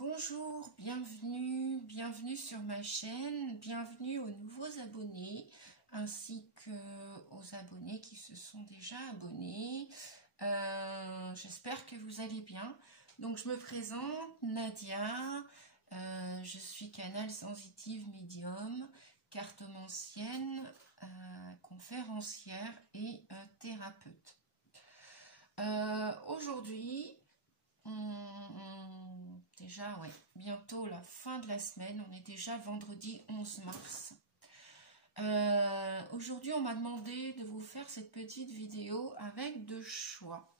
Bonjour, bienvenue sur ma chaîne, bienvenue aux nouveaux abonnés ainsi qu'aux abonnés qui se sont déjà abonnés. J'espère que vous allez bien. Donc je me présente, Nadia, je suis canal sensitive médium, cartomancienne, conférencière et thérapeute. Aujourd'hui, déjà, ouais, bientôt la fin de la semaine, on est déjà vendredi 11 mars. Aujourd'hui, on m'a demandé de vous faire cette petite vidéo avec deux choix.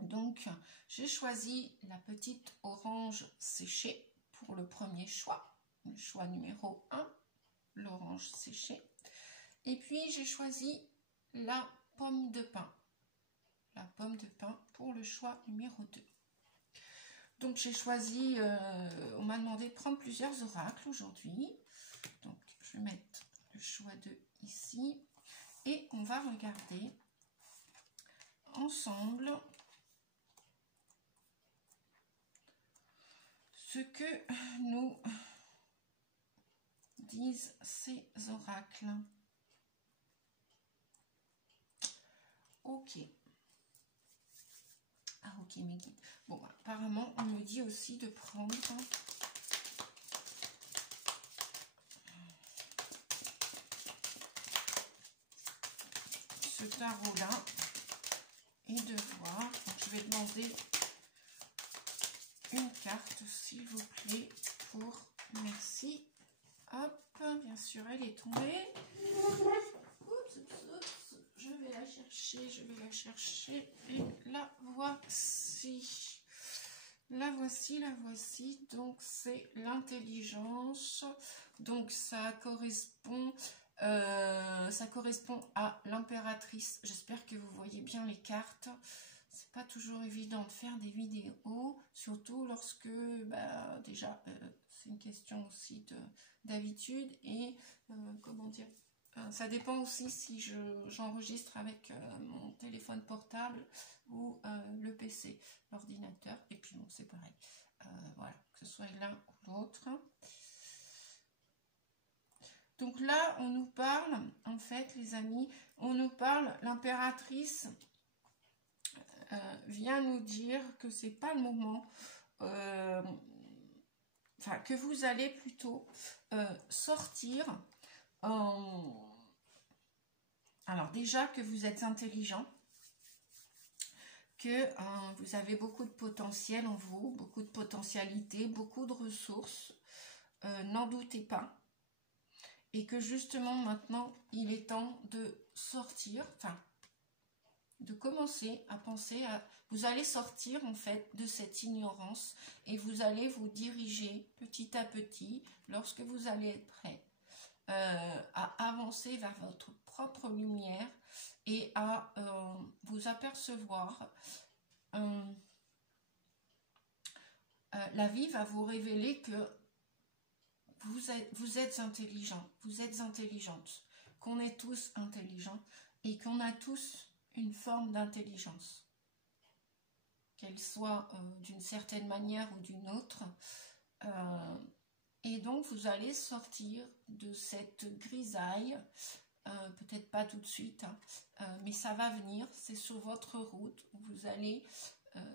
Donc, j'ai choisi la petite orange séchée pour le premier choix, le choix numéro 1, l'orange séchée. Et puis, j'ai choisi la pomme de pin. La pomme de pin pour le choix numéro 2. Donc j'ai choisi, on m'a demandé de prendre plusieurs oracles aujourd'hui. Donc je vais mettre le choix 2 ici. Et on va regarder ensemble ce que nous disent ces oracles. Ok. Ah ok, mes guides. Bon, apparemment, on me dit aussi de prendre ce tarot-là et de voir. Donc, je vais demander une carte, s'il vous plaît, pour... Merci. Hop, bien sûr, elle est tombée. Oups, je vais la chercher, et la voici. La voici, donc c'est l'intelligence, donc ça correspond à l'impératrice. J'espère que vous voyez bien les cartes. C'est pas toujours évident de faire des vidéos, surtout lorsque déjà c'est une question aussi d'habitude et comment dire, ça dépend aussi si j'enregistre avec mon téléphone portable ou le PC, l'ordinateur. Et puis bon, c'est pareil. Voilà, que ce soit l'un ou l'autre. Donc là, on nous parle, en fait, les amis, on nous parle, l'impératrice vient nous dire que c'est pas le moment, enfin, que vous allez plutôt sortir alors déjà que vous êtes intelligent, que vous avez beaucoup de potentiel en vous, beaucoup de potentialité, beaucoup de ressources, n'en doutez pas. Et que justement maintenant, il est temps de sortir, enfin, de commencer à penser à... Vous allez sortir en fait de cette ignorance et vous allez vous diriger petit à petit, lorsque vous allez être prêt, à avancer vers votre propre lumière et à vous apercevoir. La vie va vous révéler que vous êtes intelligent, vous êtes intelligente, qu'on est tous intelligents et qu'on a tous une forme d'intelligence, qu'elle soit d'une certaine manière ou d'une autre. Et donc vous allez sortir de cette grisaille, peut-être pas tout de suite, mais ça va venir, c'est sur votre route, vous allez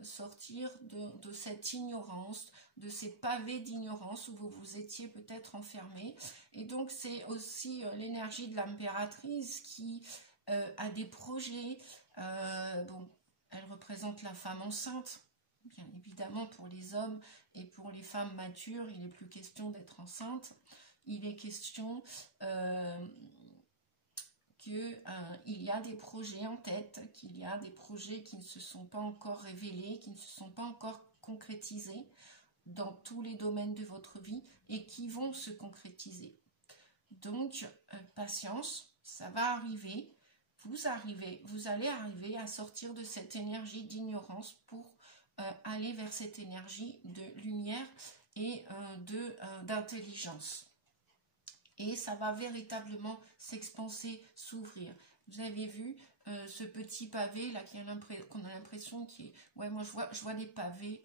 sortir de cette ignorance, de ces pavés d'ignorance où vous vous étiez peut-être enfermé. Et donc c'est aussi l'énergie de l'impératrice qui a des projets. Bon, elle représente la femme enceinte. Bien évidemment, pour les hommes et pour les femmes matures, il n'est plus question d'être enceinte. Il est question qu'il y a des projets en tête, qu'il y a des projets qui ne se sont pas encore révélés, qui ne se sont pas encore concrétisés dans tous les domaines de votre vie et qui vont se concrétiser. Donc, patience, ça va arriver. Vous allez arriver à sortir de cette énergie d'ignorance pour aller vers cette énergie de lumière et d'intelligence. Et ça va véritablement s'expanser, s'ouvrir. Vous avez vu, ce petit pavé là qu'on a l'impression qu'il est... Ouais, moi je vois des pavés.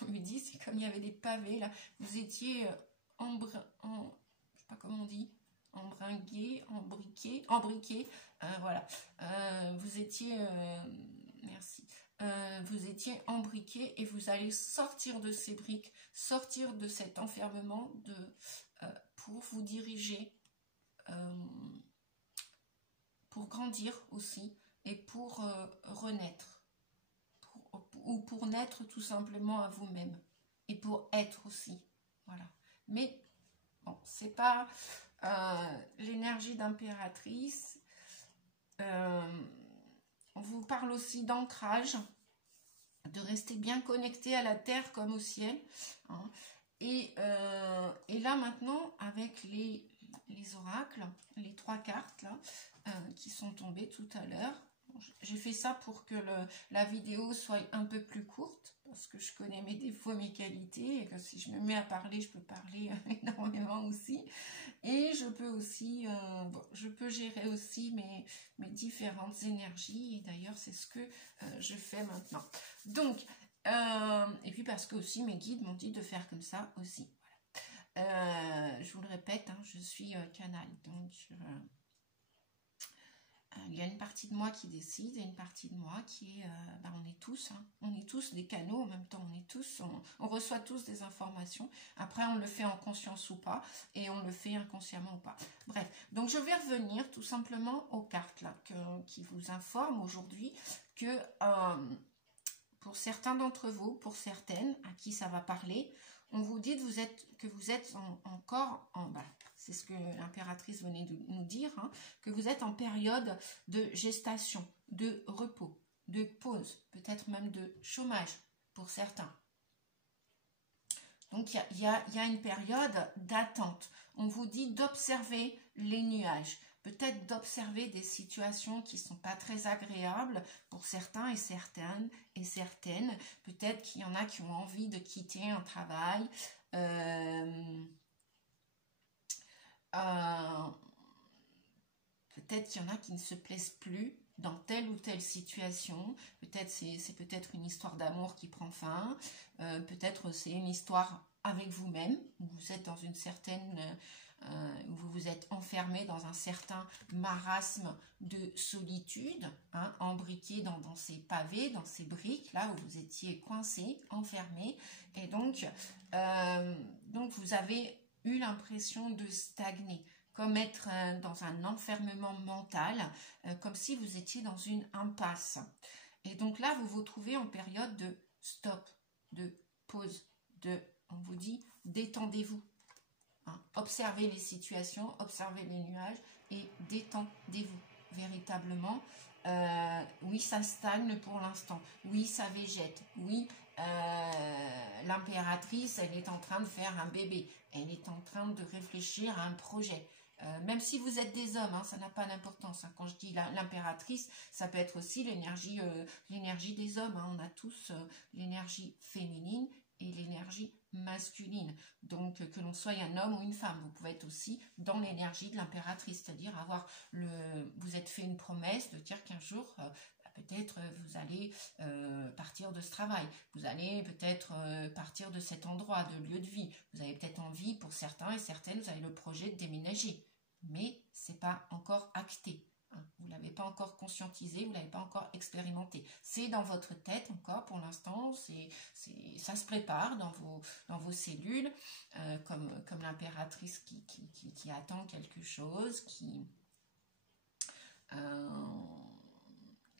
On me dit, c'est comme il y avait des pavés là. Vous étiez je sais pas comment on dit, embriqué, voilà. Vous étiez, merci. Vous étiez embriqué et vous allez sortir de ces briques, sortir de cet enfermement pour vous diriger, pour grandir aussi et pour renaître, ou pour naître tout simplement à vous-même et pour être aussi, voilà. Mais bon, c'est pas l'énergie d'impératrice. On vous parle aussi d'ancrage, de rester bien connecté à la terre comme au ciel, hein. Et là maintenant, avec les oracles, les 3 cartes là, qui sont tombées tout à l'heure, j'ai fait ça pour que la vidéo soit un peu plus courte, parce que je connais mes défauts, mes qualités, et que si je me mets à parler, je peux parler énormément aussi. Et je peux aussi, je peux gérer aussi mes différentes énergies, et d'ailleurs c'est ce que je fais maintenant. Donc, et puis parce que aussi mes guides m'ont dit de faire comme ça aussi. Voilà. Je vous le répète, hein, je suis canal, donc il y a une partie de moi qui décide et une partie de moi qui est, on est tous, hein, on est tous des canaux en même temps, on reçoit tous des informations. Après, on le fait en conscience ou pas, et on le fait inconsciemment ou pas. Bref, donc je vais revenir tout simplement aux cartes là, qui vous informent aujourd'hui que pour certains d'entre vous, pour certaines à qui ça va parler, on vous dit que vous êtes encore en bas. C'est ce que l'impératrice venait de nous dire, hein, que vous êtes en période de gestation, de repos, de pause, peut-être même de chômage pour certains. Donc il y a une période d'attente. On vous dit d'observer les nuages, peut-être d'observer des situations qui ne sont pas très agréables pour certains et certaines. Peut-être qu'il y en a qui ont envie de quitter un travail. Peut-être qu'il y en a qui ne se plaisent plus dans telle ou telle situation. Peut-être c'est peut-être une histoire d'amour qui prend fin. Peut-être c'est une histoire avec vous-même, où vous êtes dans une certaine... où vous vous êtes enfermé dans un certain marasme de solitude, hein, embriqué dans ces pavés, dans ces briques, là où vous étiez coincé, enfermé. Et donc vous avez eu l'impression de stagner, comme être dans un enfermement mental, comme si vous étiez dans une impasse. Et donc là, vous vous trouvez en période de stop, de pause, on vous dit, détendez-vous. Hein, observez les situations, observez les nuages et détendez-vous véritablement. Oui, ça stagne pour l'instant. Oui, ça végète. Oui, l'impératrice, elle est en train de faire un bébé. Elle est en train de réfléchir à un projet. Même si vous êtes des hommes, hein, ça n'a pas d'importance. Hein. Quand je dis l'impératrice, ça peut être aussi l'énergie des hommes. Hein. On a tous l'énergie féminine et l'énergie masculine. Donc, que l'on soit un homme ou une femme, vous pouvez être aussi dans l'énergie de l'impératrice, c'est-à-dire vous êtes fait une promesse de dire qu'un jour, peut-être vous allez partir de ce travail, vous allez peut-être partir de cet endroit, de lieu de vie. Vous avez peut-être envie, pour certains et certaines, vous avez le projet de déménager, mais c'est pas encore acté. Vous ne l'avez pas encore conscientisé, vous ne l'avez pas encore expérimenté. C'est dans votre tête encore pour l'instant, ça se prépare dans vos cellules, comme l'impératrice qui attend quelque chose,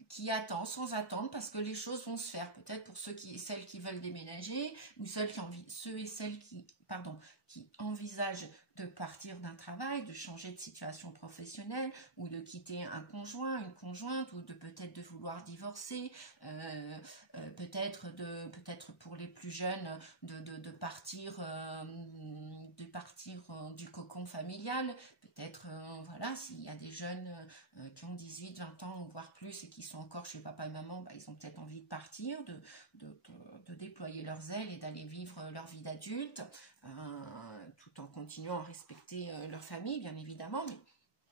qui attend sans attendre, parce que les choses vont se faire, peut-être pour celles qui veulent déménager, ou ceux et celles qui envisagent de partir d'un travail, de changer de situation professionnelle, ou de quitter un conjoint, une conjointe, ou peut-être de vouloir divorcer, peut-être pour les plus jeunes de partir du cocon familial, peut-être voilà, s'il y a des jeunes qui ont 18, 20 ans, voire plus, et qui sont encore chez papa et maman, ils ont peut-être envie de partir, de déployer leurs ailes et d'aller vivre leur vie d'adulte, tout en continuant à respecter leur famille, bien évidemment. Mais,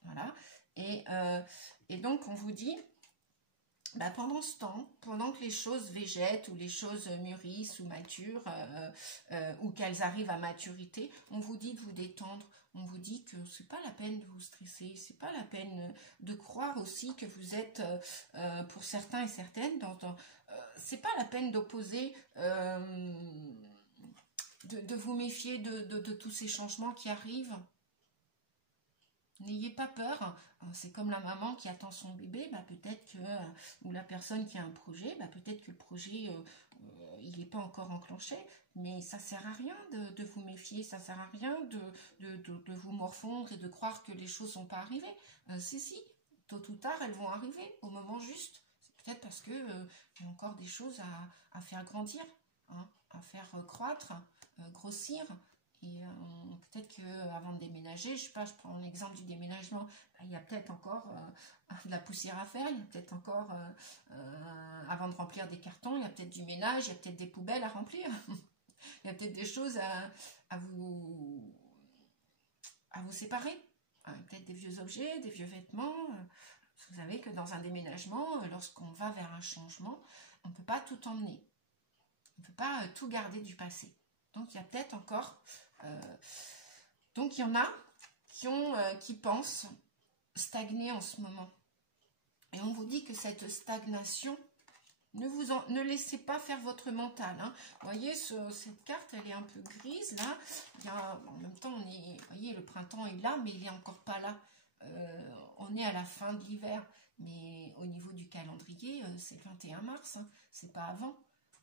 voilà. Et donc, on vous dit bah, pendant ce temps, pendant que les choses végètent ou les choses mûrissent ou maturent ou qu'elles arrivent à maturité, on vous dit de vous détendre. On vous dit que c'est pas la peine de vous stresser, c'est pas la peine de croire aussi que vous êtes, pour certains et certaines, c'est pas la peine d'opposer, de vous méfier de tous ces changements qui arrivent. N'ayez pas peur, c'est comme la maman qui attend son bébé, bah peut-être que, ou la personne qui a un projet, bah peut-être que le projet, il n'est pas encore enclenché, mais ça sert à rien de vous méfier, ça sert à rien de vous morfondre et de croire que les choses sont pas arrivées. Si, tôt ou tard, elles vont arriver au moment juste. C'est peut-être parce que il y a encore des choses à faire grandir, hein, à faire croître, grossir. Et peut-être qu'avant de déménager, je sais pas, je prends l'exemple du déménagement, il y a peut-être encore de la poussière à faire, il y a peut-être encore, avant de remplir des cartons, il y a peut-être du ménage, il y a peut-être des poubelles à remplir, il y a peut-être des choses à vous séparer, peut-être des vieux objets, des vieux vêtements. Vous savez que dans un déménagement, lorsqu'on va vers un changement, on ne peut pas tout emmener, on ne peut pas tout garder du passé. Donc il y a peut-être encore... donc il y en a qui pensent stagner en ce moment. Et on vous dit que cette stagnation, ne laissez pas faire votre mental. Hein. Vous voyez, cette carte, elle est un peu grise là. En même temps, vous voyez, le printemps est là, mais il n'est encore pas là. On est à la fin de l'hiver. Mais au niveau du calendrier, c'est le 21 mars. Hein. C'est pas avant.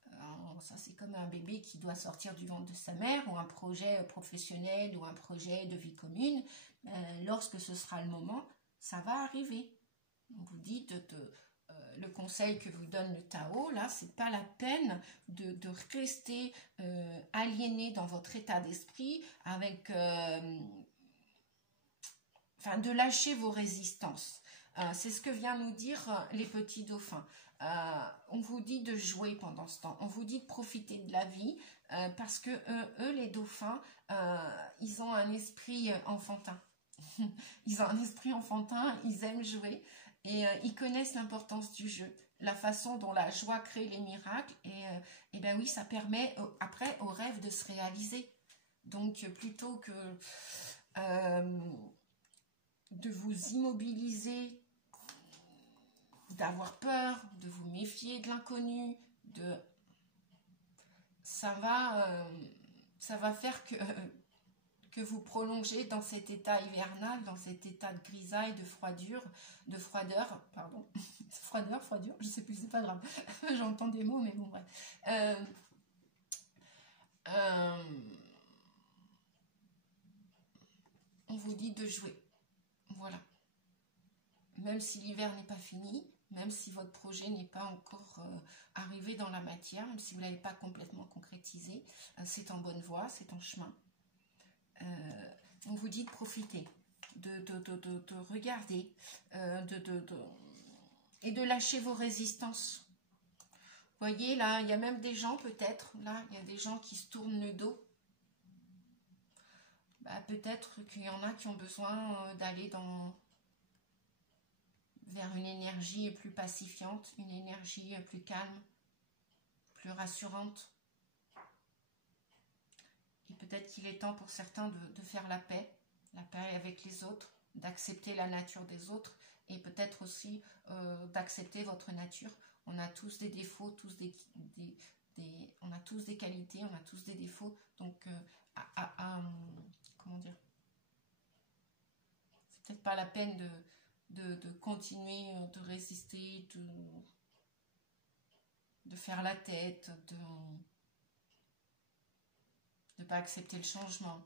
Alors, ça, c'est comme un bébé qui doit sortir du ventre de sa mère ou un projet professionnel ou un projet de vie commune. Lorsque ce sera le moment, ça va arriver. On vous dit le conseil que vous donne le Tao, là, c'est pas la peine de rester aliéné dans votre état d'esprit avec... enfin, de lâcher vos résistances. C'est ce que vient nous dire les petits dauphins. On vous dit de jouer pendant ce temps, on vous dit de profiter de la vie parce que eux, les dauphins, ils ont un esprit enfantin. Ils ont un esprit enfantin, ils aiment jouer et ils connaissent l'importance du jeu, la façon dont la joie crée les miracles et ben oui, ça permet après aux rêves de se réaliser. Donc plutôt que de vous immobiliser, d'avoir peur, de vous méfier de l'inconnu, ça va faire que vous prolongez dans cet état hivernal, dans cet état de grisaille, de froideur, pardon, froideur, je sais plus, c'est pas grave, j'entends des mots, mais bon, bref. On vous dit de jouer, voilà. Même si l'hiver n'est pas fini, même si votre projet n'est pas encore arrivé dans la matière, même si vous ne l'avez pas complètement concrétisé, c'est en bonne voie, c'est en chemin. On vous dit de profiter, de regarder, et de lâcher vos résistances. Vous voyez, là, il y a même des gens, peut-être, là, il y a des gens qui se tournent le dos. Bah, peut-être qu'il y en a qui ont besoin d'aller vers une énergie plus pacifiante, une énergie plus calme, plus rassurante. Et peut-être qu'il est temps pour certains de faire la paix avec les autres, d'accepter la nature des autres et peut-être aussi d'accepter votre nature. On a tous des défauts, on a tous des qualités, on a tous des défauts. Donc, comment dire, c'est peut-être pas la peine de continuer de résister, de faire la tête, de ne pas accepter le changement.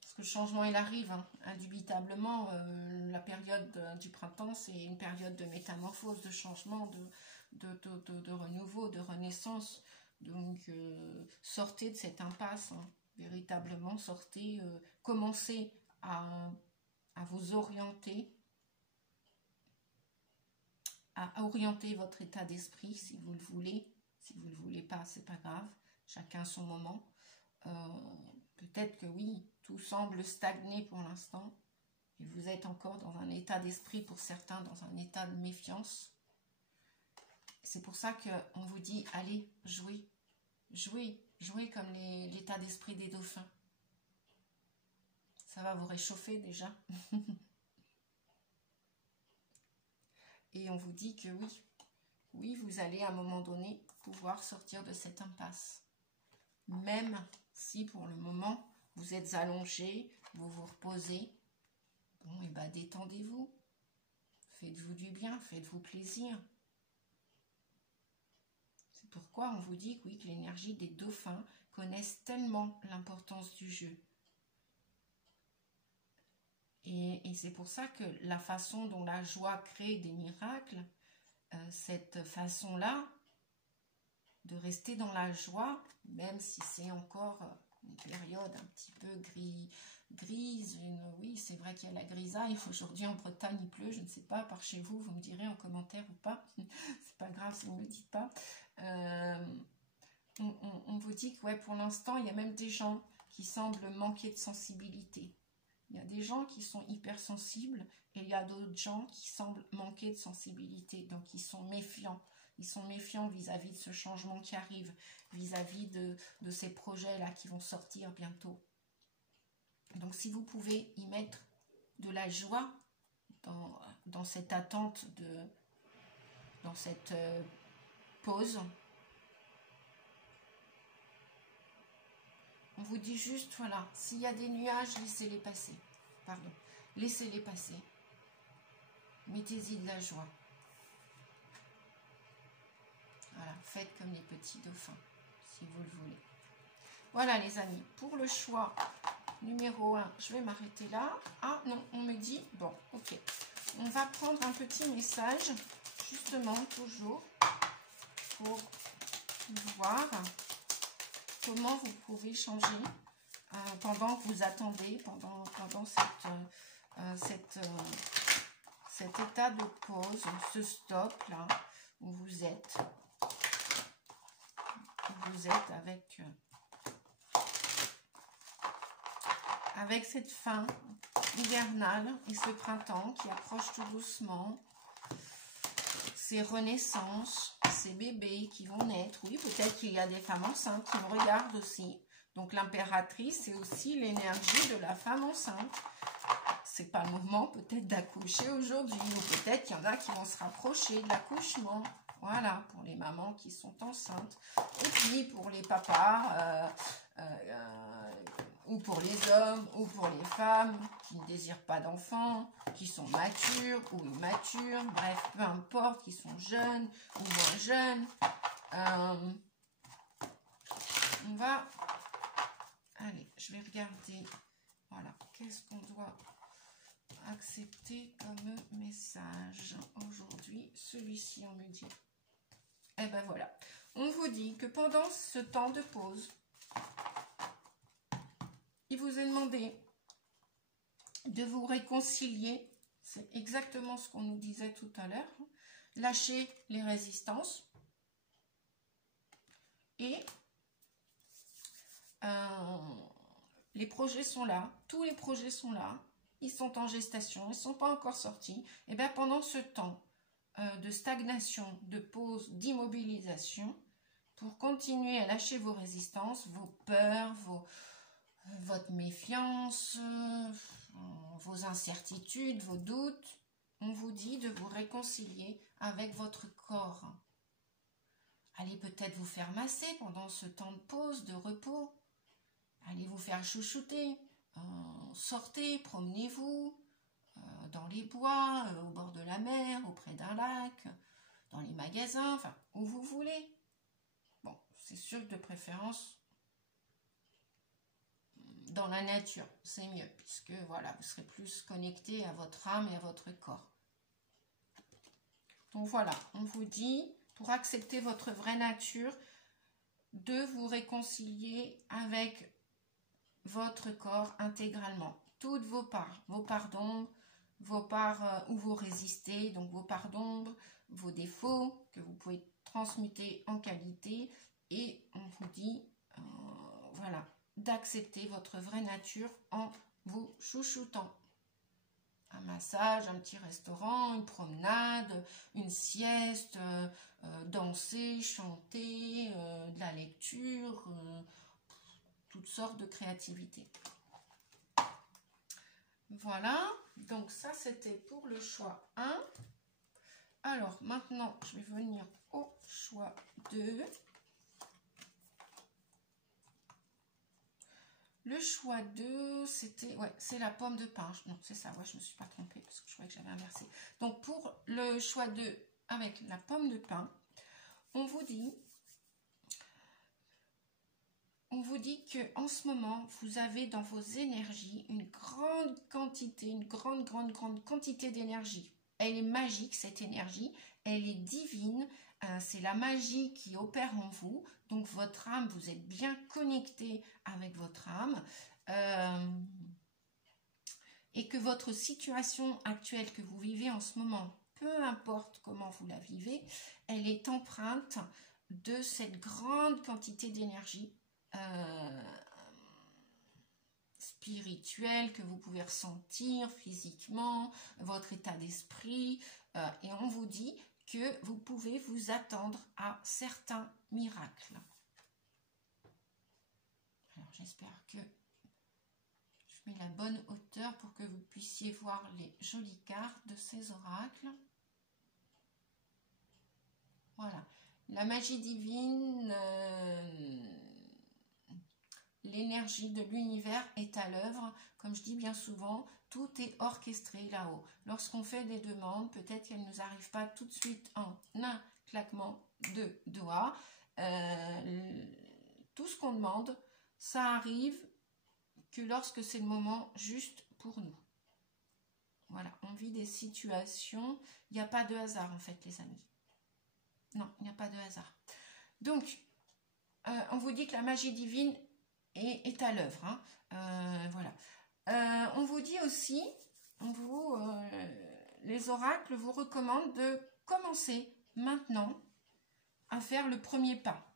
Parce que le changement, il arrive, hein, indubitablement. La période du printemps, c'est une période de métamorphose, de changement, de renouveau, de renaissance. Donc, sortez de cette impasse, hein, véritablement, sortez, commencez à vous orienter, à orienter votre état d'esprit si vous le voulez. Si vous ne le voulez pas, c'est pas grave. Chacun son moment. Peut-être que oui, tout semble stagner pour l'instant. Et vous êtes encore dans un état d'esprit, pour certains, dans un état de méfiance. C'est pour ça qu'on vous dit, allez, jouez. Jouez, jouez comme l'état d'esprit des dauphins. Ça va vous réchauffer déjà. Et on vous dit que oui, oui, vous allez à un moment donné pouvoir sortir de cette impasse. Même si pour le moment, vous êtes allongé, vous vous reposez, bon, et ben détendez-vous. Faites-vous du bien, faites-vous plaisir. C'est pourquoi on vous dit que oui, que l'énergie des dauphins connaissent tellement l'importance du jeu. Et c'est pour ça que la façon dont la joie crée des miracles, cette façon-là de rester dans la joie, même si c'est encore une période un petit peu grise, oui, c'est vrai qu'il y a la grisaille. Aujourd'hui en Bretagne il pleut, je ne sais pas, par chez vous, vous me direz en commentaire ou pas, c'est pas grave si vous ne me le dites pas. On vous dit que ouais, pour l'instant il y a même des gens qui semblent manquer de sensibilité. Il y a des gens qui sont hypersensibles et il y a d'autres gens qui semblent manquer de sensibilité. Donc, ils sont méfiants. Ils sont méfiants vis-à-vis de ce changement qui arrive, vis-à-vis de ces projets-là qui vont sortir bientôt. Donc, si vous pouvez y mettre de la joie dans cette attente, dans cette pause, on vous dit juste, voilà, s'il y a des nuages, laissez-les passer. Pardon, laissez-les passer. Mettez-y de la joie. Voilà, faites comme les petits dauphins, si vous le voulez. Voilà les amis, pour le choix numéro 1, je vais m'arrêter là. Ah non, on me dit, bon, ok. On va prendre un petit message, justement, toujours, pour voir comment vous pouvez changer pendant que vous attendez, pendant cet état de pause, ce stop là, où vous êtes avec cette fin hivernale et ce printemps qui approche tout doucement, ces renaissances, ces bébés qui vont naître. Oui, peut-être qu'il y a des femmes enceintes qui me regardent aussi. Donc l'impératrice, c'est aussi l'énergie de la femme enceinte. C'est pas le moment peut-être d'accoucher aujourd'hui, ou peut-être qu'il y en a qui vont se rapprocher de l'accouchement. Voilà, pour les mamans qui sont enceintes. Et puis pour les papas, ou pour les hommes, ou pour les femmes qui ne désirent pas d'enfants, qui sont matures ou immatures, bref, peu importe, qui sont jeunes ou moins jeunes. On va... Allez, je vais regarder, voilà, qu'est-ce qu'on doit accepter comme message aujourd'hui. Celui-ci, on me dit. Eh ben voilà, on vous dit que pendant ce temps de pause, il vous est demandé de vous réconcilier. C'est exactement ce qu'on nous disait tout à l'heure. Lâcher les résistances. Et les projets sont là. Tous les projets sont là. Ils sont en gestation. Ils ne sont pas encore sortis. Et bien pendant ce temps de stagnation, de pause, d'immobilisation, pour continuer à lâcher vos résistances, vos peurs, votre méfiance, vos incertitudes, vos doutes, on vous dit de vous réconcilier avec votre corps. Allez peut-être vous faire masser pendant ce temps de pause, de repos. Allez vous faire chouchouter. Sortez, promenez-vous dans les bois, au bord de la mer, auprès d'un lac, dans les magasins, enfin, où vous voulez. Bon, c'est sûr que de préférence dans la nature, c'est mieux, puisque voilà, vous serez plus connecté à votre âme et à votre corps. Donc voilà, on vous dit, pour accepter votre vraie nature, de vous réconcilier avec votre corps intégralement. Toutes vos parts d'ombre, vos parts où vous résistez, donc vos parts d'ombre, vos défauts que vous pouvez transmuter en qualité, et on vous dit, voilà, d'accepter votre vraie nature en vous chouchoutant. Un massage, un petit restaurant, une promenade, une sieste, danser, chanter, de la lecture, toutes sortes de créativité. Voilà, donc ça c'était pour le choix 1. Alors maintenant, je vais venir au choix 2. Le choix 2, c'était, ouais, c'est la pomme de pin. Non, c'est ça, ouais, je ne me suis pas trompée parce que je croyais que j'avais inversé. Donc pour le choix 2 avec la pomme de pin, on vous dit que en ce moment, vous avez dans vos énergies une grande quantité, une grande quantité d'énergie. Elle est magique, cette énergie, elle est divine, c'est la magie qui opère en vous. Donc votre âme, vous êtes bien connecté avec votre âme. Et que votre situation actuelle que vous vivez en ce moment, peu importe comment vous la vivez, elle est empreinte de cette grande quantité d'énergie spirituelle que vous pouvez ressentir physiquement, votre état d'esprit, et on vous dit que vous pouvez vous attendre à certains miracles. Alors j'espère que je mets la bonne hauteur pour que vous puissiez voir les jolies cartes de ces oracles. Voilà. La magie divine, l'énergie de l'univers est à l'œuvre. Comme je dis bien souvent, tout est orchestré là-haut. Lorsqu'on fait des demandes, peut-être qu'elles ne nous arrivent pas tout de suite en un claquement de doigts. Tout ce qu'on demande, ça arrive que lorsque c'est le moment juste pour nous. Voilà, on vit des situations, il n'y a pas de hasard en fait les amis. Non, il n'y a pas de hasard. Donc, on vous dit que la magie divine est à l'œuvre. Hein. Voilà. On vous dit aussi, les oracles vous recommandent de commencer maintenant à faire le premier pas.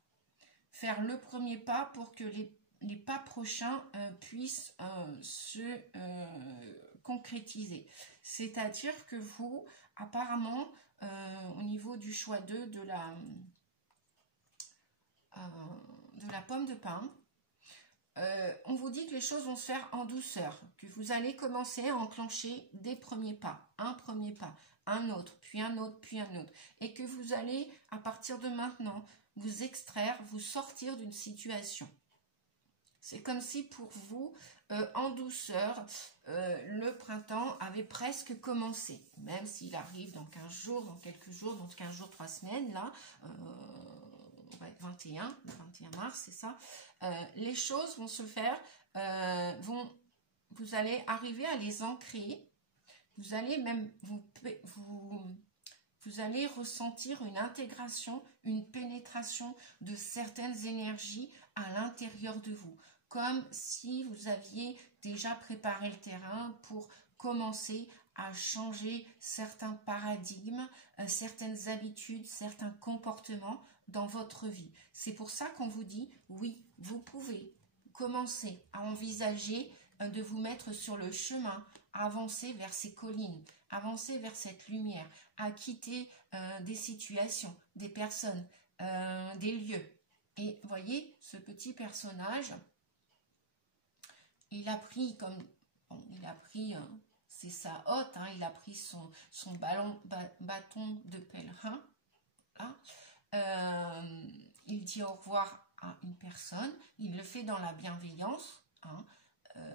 Faire le premier pas pour que les pas prochains puissent se concrétiser. C'est-à-dire que vous, apparemment, au niveau du choix 2 de la pomme de pin, on vous dit que les choses vont se faire en douceur, que vous allez commencer à enclencher des premiers pas, un premier pas, un autre, puis un autre, puis un autre, et que vous allez, à partir de maintenant, vous extraire, vous sortir d'une situation. C'est comme si pour vous, en douceur, le printemps avait presque commencé. Même s'il arrive dans 15 jours, dans quelques jours, dans 15 jours, 3 semaines, là, on va être 21, le 21 mars, c'est ça. Les choses vont se faire, vous allez arriver à les ancrer. Vous allez même, vous allez ressentir une intégration, une pénétration de certaines énergies à l'intérieur de vous. Comme si vous aviez déjà préparé le terrain pour commencer à changer certains paradigmes, certaines habitudes, certains comportements dans votre vie. C'est pour ça qu'on vous dit, oui, vous pouvez commencer à envisager de vous mettre sur le chemin, à avancer vers ces collines, avancer vers cette lumière, à quitter des situations, des personnes, des lieux. Et voyez, ce petit personnage, il a pris c'est sa hotte, hein, il a pris son bâton de pèlerin. Là. Il dit au revoir à une personne, il le fait dans la bienveillance. Hein,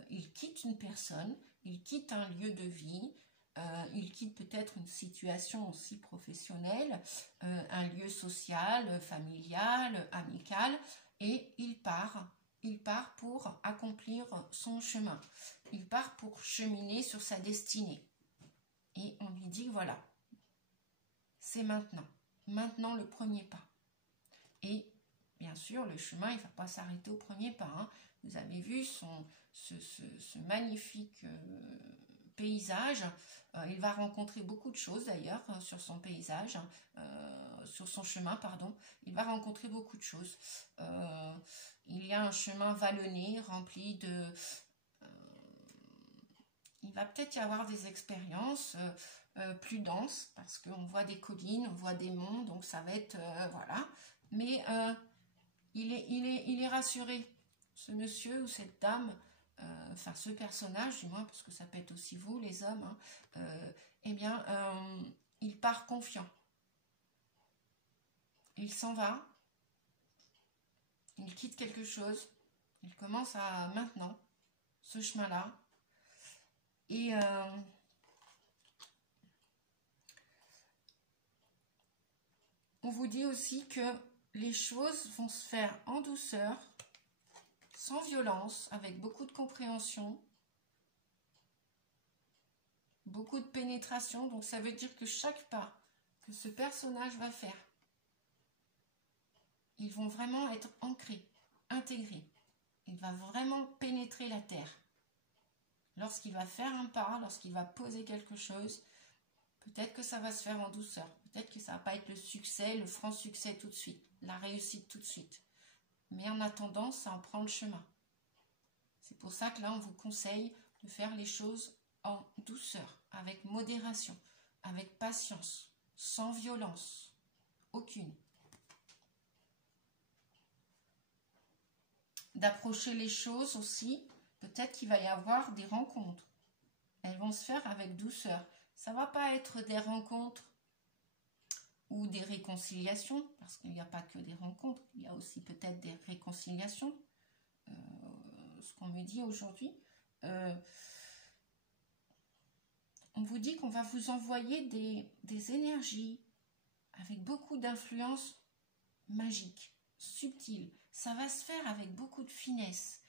il quitte une personne, il quitte un lieu de vie, il quitte peut-être une situation aussi professionnelle, un lieu social, familial, amical, et il part pour accomplir son chemin. Il part pour cheminer sur sa destinée. Et on lui dit, voilà, c'est maintenant. Maintenant le premier pas. Et bien sûr, le chemin, il ne va pas s'arrêter au premier pas. Hein. Vous avez vu ce magnifique paysage. Il va rencontrer beaucoup de choses d'ailleurs sur son paysage, sur son chemin, pardon. Il va rencontrer beaucoup de choses. Il y a un chemin vallonné, rempli il va peut-être y avoir des expériences plus denses, parce qu'on voit des collines, on voit des monts, donc ça va être, voilà. Mais il est rassuré, ce monsieur ou cette dame, enfin ce personnage du moins, parce que ça peut être aussi vous les hommes, hein, eh bien il part confiant, il s'en va, il quitte quelque chose, il commence à maintenant ce chemin là, et on vous dit aussi que les choses vont se faire en douceur, sans violence, avec beaucoup de compréhension, beaucoup de pénétration. Donc ça veut dire que chaque pas que ce personnage va faire, ils vont vraiment être ancrés, intégrés. Il va vraiment pénétrer la terre. Lorsqu'il va faire un pas, lorsqu'il va poser quelque chose, peut-être que ça va se faire en douceur. Peut-être que ça ne va pas être le succès, le franc succès tout de suite, la réussite tout de suite. Mais en attendant, ça en prend le chemin. C'est pour ça que là, on vous conseille de faire les choses en douceur, avec modération, avec patience, sans violence, aucune. D'approcher les choses aussi, peut-être qu'il va y avoir des rencontres. Elles vont se faire avec douceur. Ça ne va pas être des rencontres ou des réconciliations, parce qu'il n'y a pas que des rencontres, il y a aussi peut-être des réconciliations, ce qu'on me dit aujourd'hui. On vous dit qu'on va vous envoyer des énergies avec beaucoup d'influence magique, subtile. Ça va se faire avec beaucoup de finesse.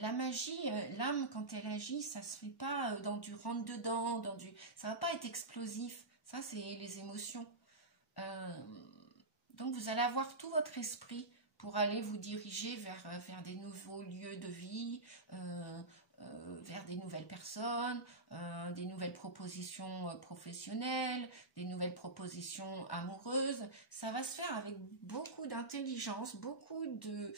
La magie, l'âme, quand elle agit, ça se fait pas dans du rentre-dedans, ça va pas être explosif. Ça, c'est les émotions. Donc, vous allez avoir tout votre esprit pour aller vous diriger vers des nouveaux lieux de vie, vers des nouvelles personnes, des nouvelles propositions professionnelles, des nouvelles propositions amoureuses. Ça va se faire avec beaucoup d'intelligence, beaucoup de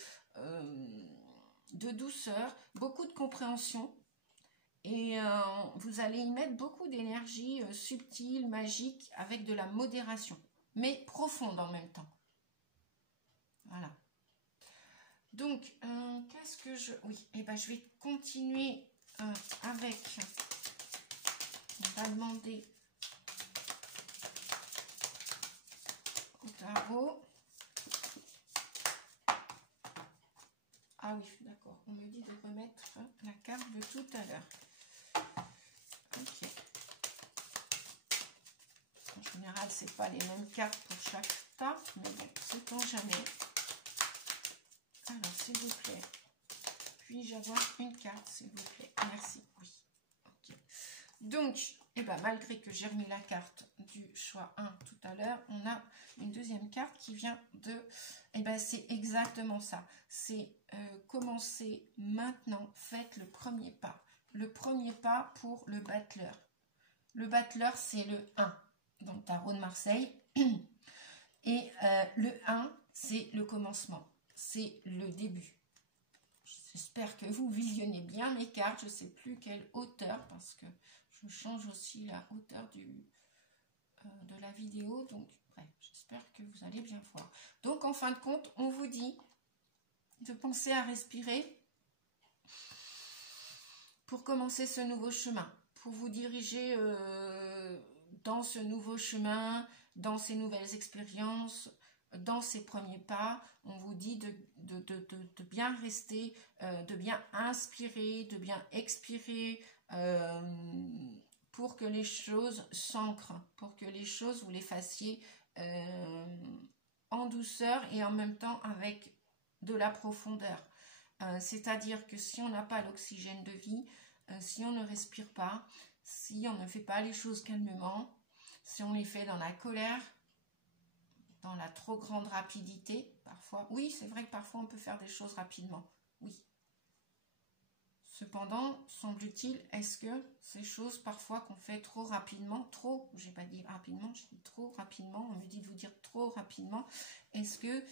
douceur, beaucoup de compréhension. Et vous allez y mettre beaucoup d'énergie subtile, magique, avec de la modération, mais profonde en même temps. Voilà. Donc, qu'est-ce que je... Oui, et ben, je vais continuer avec... On va demander au tarot. Ah oui, d'accord. On me dit de remettre la carte de tout à l'heure. Ok. En général, c'est pas les mêmes cartes pour chaque tas, mais bon, sait-on jamais. Alors, s'il vous plaît, puis-je avoir une carte, s'il vous plaît? Merci. Oui. Okay. Donc, eh ben, malgré que j'ai remis la carte du choix 1 tout à l'heure, on a une deuxième carte qui vient de... Eh ben, c'est exactement ça. C'est commencer maintenant, faites le premier pas. Le premier pas pour le battleur. Le battleur, c'est le 1 dans le tarot de Marseille. Et le 1, c'est le commencement. C'est le début. J'espère que vous visionnez bien mes cartes. Je ne sais plus quelle hauteur parce que je change aussi la hauteur de la vidéo. Donc, bref, j'espère que vous allez bien voir. Donc, en fin de compte, on vous dit de penser à respirer pour commencer ce nouveau chemin, pour vous diriger dans ce nouveau chemin, dans ces nouvelles expériences, dans ces premiers pas. On vous dit de bien rester, de bien inspirer, de bien expirer, pour que les choses s'ancrent, pour que les choses, vous les fassiez en douceur et en même temps avec de la profondeur. C'est-à-dire que si on n'a pas l'oxygène de vie, si on ne respire pas, si on ne fait pas les choses calmement, si on les fait dans la colère, dans la trop grande rapidité, parfois, oui, c'est vrai que parfois on peut faire des choses rapidement, oui. Cependant, semble-t-il, est-ce que ces choses parfois qu'on fait trop rapidement, trop, j'ai pas dit rapidement, je dis trop rapidement, on me dit de vous dire trop rapidement, est-ce que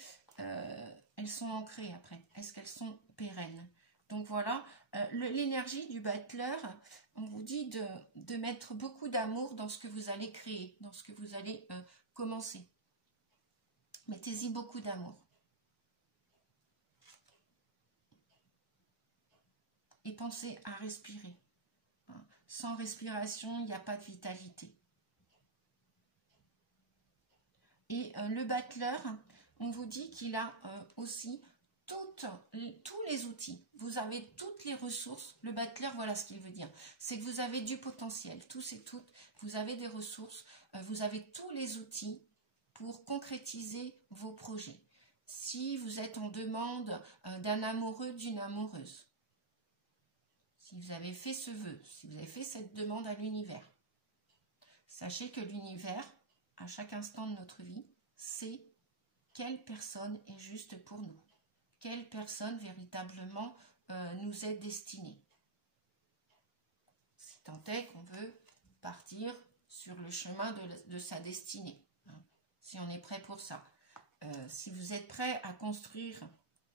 elles sont ancrées après? Est-ce qu'elles sont pérennes? Donc voilà, l'énergie du battleur, on vous dit de mettre beaucoup d'amour dans ce que vous allez créer, dans ce que vous allez commencer. Mettez-y beaucoup d'amour. Et pensez à respirer. Sans respiration, il n'y a pas de vitalité. Et le battleur, on vous dit qu'il a aussi tous les outils. Vous avez toutes les ressources. Le battleur, voilà ce qu'il veut dire. C'est que vous avez du potentiel, tous et toutes. Vous avez des ressources. Vous avez tous les outils pour concrétiser vos projets. Si vous êtes en demande d'un amoureux, d'une amoureuse, si vous avez fait ce vœu, si vous avez fait cette demande à l'univers, sachez que l'univers, à chaque instant de notre vie, sait quelle personne est juste pour nous, quelle personne véritablement nous est destinée. Si tant est qu'on veut partir sur le chemin de sa destinée, hein, si on est prêt pour ça. Si vous êtes prêt à construire,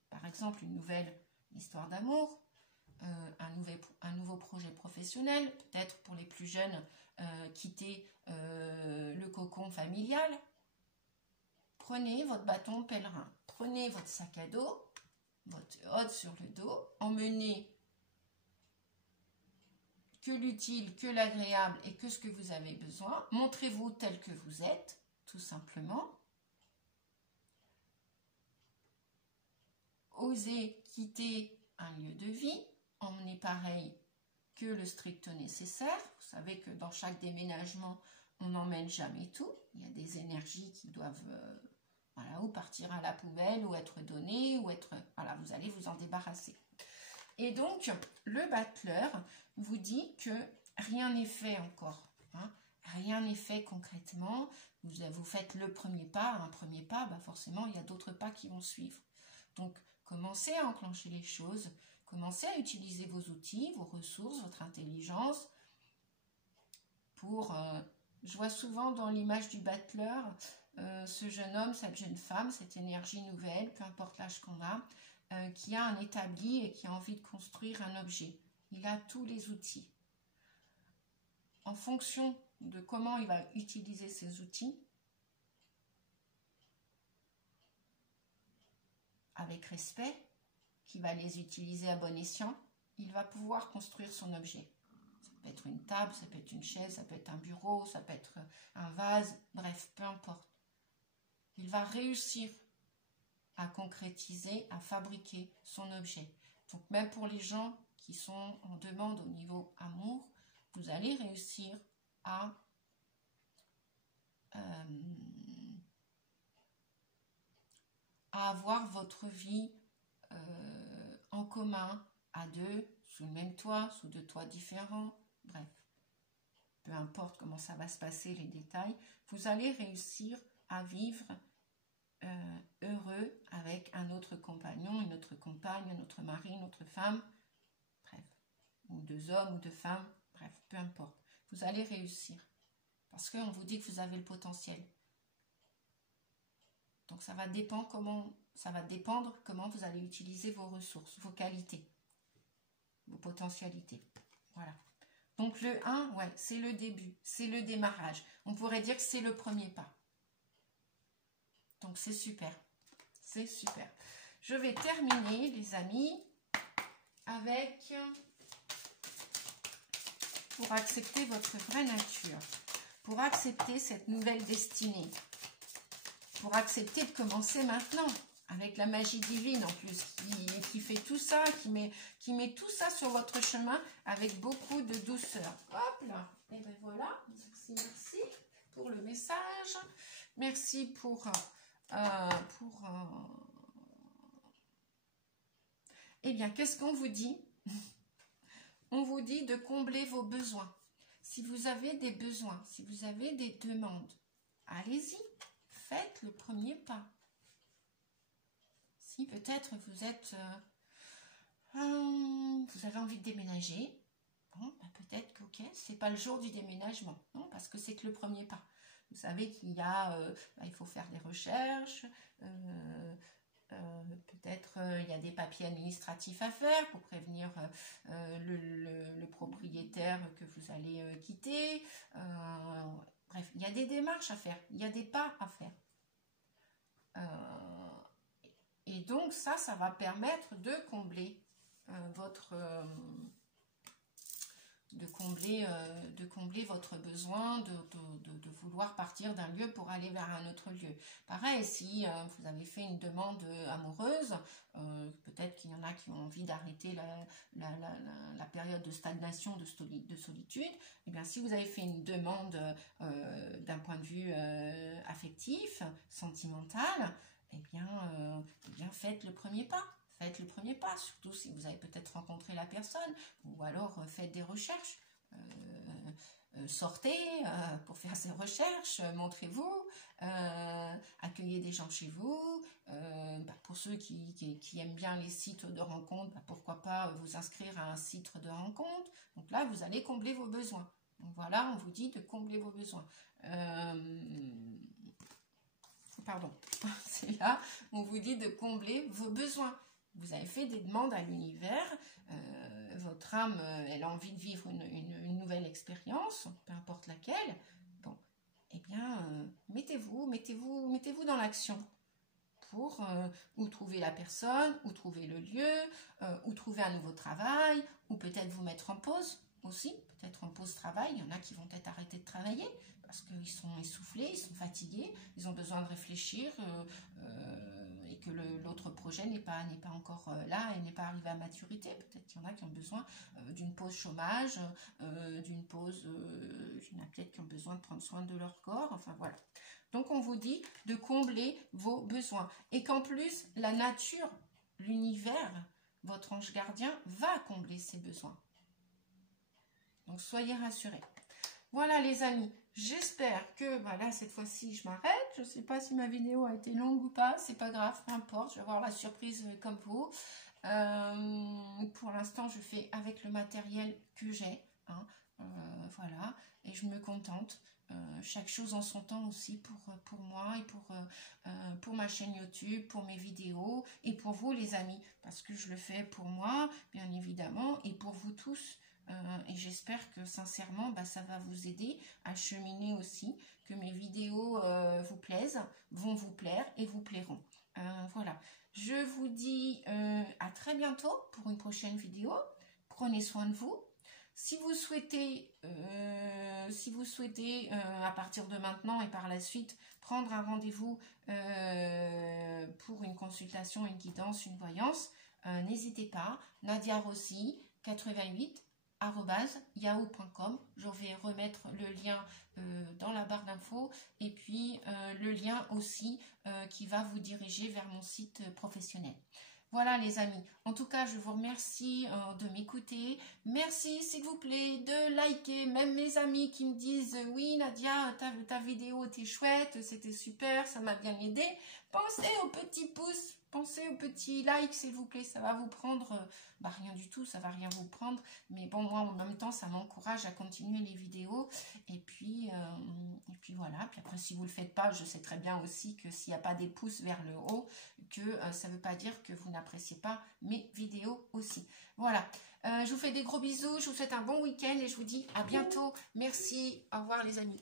par exemple, une nouvelle histoire d'amour, un nouveau projet professionnel, peut-être pour les plus jeunes, quitter le cocon familial, prenez votre bâton pèlerin, prenez votre sac à dos, votre hotte sur le dos, emmenez que l'utile, que l'agréable et que ce que vous avez besoin. Montrez-vous tel que vous êtes, tout simplement. Osez quitter un lieu de vie, emmenez pareil que le strict nécessaire. Vous savez que dans chaque déménagement, on n'emmène jamais tout. Il y a des énergies qui doivent voilà, ou partir à la poubelle, ou être données, ou être... Voilà, vous allez vous en débarrasser. Et donc, le battleur vous dit que rien n'est fait encore. Hein, rien n'est fait concrètement. Vous faites le premier pas. Un premier pas, bah forcément, il y a d'autres pas qui vont suivre. Donc, commencez à enclencher les choses. Commencez à utiliser vos outils, vos ressources, votre intelligence pour... je vois souvent dans l'image du battleur ce jeune homme, cette jeune femme, cette énergie nouvelle, peu importe l'âge qu'on a, qui a un établi et qui a envie de construire un objet. Il a tous les outils. En fonction de comment il va utiliser ces outils, avec respect, qu'il va les utiliser à bon escient, il va pouvoir construire son objet. Ça peut être une table, ça peut être une chaise, ça peut être un bureau, ça peut être un vase, bref, peu importe. Il va réussir à concrétiser, à fabriquer son objet. Donc même pour les gens qui sont en demande au niveau amour, vous allez réussir à avoir votre vie en commun, à deux, sous le même toit, sous deux toits différents, bref. Peu importe comment ça va se passer, les détails, vous allez réussir à vivre heureux avec un autre compagnon, une autre compagne, un autre mari, une autre femme, bref, ou deux hommes ou deux femmes, bref, peu importe. Vous allez réussir parce qu'on vous dit que vous avez le potentiel. Donc ça va dépendre comment vous allez utiliser vos ressources, vos qualités, vos potentialités. Voilà. Donc le 1, ouais, c'est le début, c'est le démarrage. On pourrait dire que c'est le premier pas. Donc c'est super, c'est super. Je vais terminer, les amis, avec, pour accepter votre vraie nature, pour accepter cette nouvelle destinée, pour accepter de commencer maintenant, avec la magie divine en plus, qui fait tout ça, qui met tout ça sur votre chemin avec beaucoup de douceur. Hop là, et ben voilà, merci pour le message, merci pour eh bien, qu'est-ce qu'on vous dit? On vous dit de combler vos besoins. Si vous avez des besoins, si vous avez des demandes, allez-y, faites le premier pas. Si peut-être vous êtes, vous avez envie de déménager, bon, bah peut-être que ok, c'est pas le jour du déménagement, non, parce que c'est que le premier pas. Vous savez qu'il y a, il faut faire des recherches, peut-être il y a des papiers administratifs à faire pour prévenir le propriétaire que vous allez quitter. Bref, il y a des démarches à faire, il y a des pas à faire. Et donc ça va permettre de combler de combler votre besoin de vouloir partir d'un lieu pour aller vers un autre lieu. Pareil, si vous avez fait une demande amoureuse, peut-être qu'il y en a qui ont envie d'arrêter la période de stagnation, de solitude, et bien si vous avez fait une demande d'un point de vue affectif, sentimental, eh bien faites le premier pas. Faites le premier pas, surtout si vous avez peut-être rencontré la personne, ou alors faites des recherches. Sortez pour faire ces recherches, montrez-vous, accueillez des gens chez vous. Pour ceux qui aiment bien les sites de rencontres, pourquoi pas vous inscrire à un site de rencontre. Donc là, vous allez combler vos besoins. Donc voilà, on vous dit de combler vos besoins. Pardon, c'est là, on vous dit de combler vos besoins. Vous avez fait des demandes à l'univers, votre âme, elle a envie de vivre une nouvelle expérience, peu importe laquelle. Bon, eh bien, mettez-vous dans l'action pour ou trouver la personne, ou trouver le lieu, ou trouver un nouveau travail, ou peut-être vous mettre en pause aussi, peut-être en pause travail. Il y en a qui vont peut-être arrêter de travailler parce qu'ils sont essoufflés, ils sont fatigués, ils ont besoin de réfléchir et que l'autre projet n'est pas encore là et n'est pas arrivé à maturité. Peut-être qu'il y en a qui ont besoin d'une pause chômage, d'une pause, il y en a peut-être qui ont besoin de prendre soin de leur corps, enfin voilà. Donc on vous dit de combler vos besoins et qu'en plus la nature, l'univers, votre ange gardien va combler ses besoins. Donc soyez rassurés. Voilà les amis, j'espère que là cette fois-ci je m'arrête. Je ne sais pas si ma vidéo a été longue ou pas, c'est pas grave, peu importe, je vais avoir la surprise comme vous. Pour l'instant je fais avec le matériel que j'ai, voilà, et je me contente. Chaque chose en son temps aussi pour moi et pour ma chaîne YouTube, pour mes vidéos et pour vous les amis, parce que je le fais pour moi bien évidemment et pour vous tous. Et j'espère que sincèrement ça va vous aider à cheminer aussi, que mes vidéos vous plaisent, vont vous plaire et vous plairont. Voilà, je vous dis à très bientôt pour une prochaine vidéo. Prenez soin de vous. Si vous souhaitez à partir de maintenant et par la suite prendre un rendez-vous pour une consultation, une guidance, une voyance, n'hésitez pas. Nadia Rossi 88 @yahoo.com. Je vais remettre le lien dans la barre d'infos et puis le lien aussi qui va vous diriger vers mon site professionnel. Voilà les amis, en tout cas je vous remercie de m'écouter. Merci s'il vous plaît de liker, même mes amis qui me disent oui Nadia, ta vidéo était chouette, c'était super, ça m'a bien aidé. Pensez au petit pouce, pensez au petit like s'il vous plaît, ça va vous prendre, rien du tout, ça va rien vous prendre, mais bon moi en même temps ça m'encourage à continuer les vidéos et puis voilà, puis après si vous le faites pas, je sais très bien aussi que s'il n'y a pas des pouces vers le haut, que ça ne veut pas dire que vous n'appréciez pas mes vidéos aussi. Voilà, je vous fais des gros bisous, je vous souhaite un bon week-end et je vous dis à bientôt. Merci, au revoir les amis.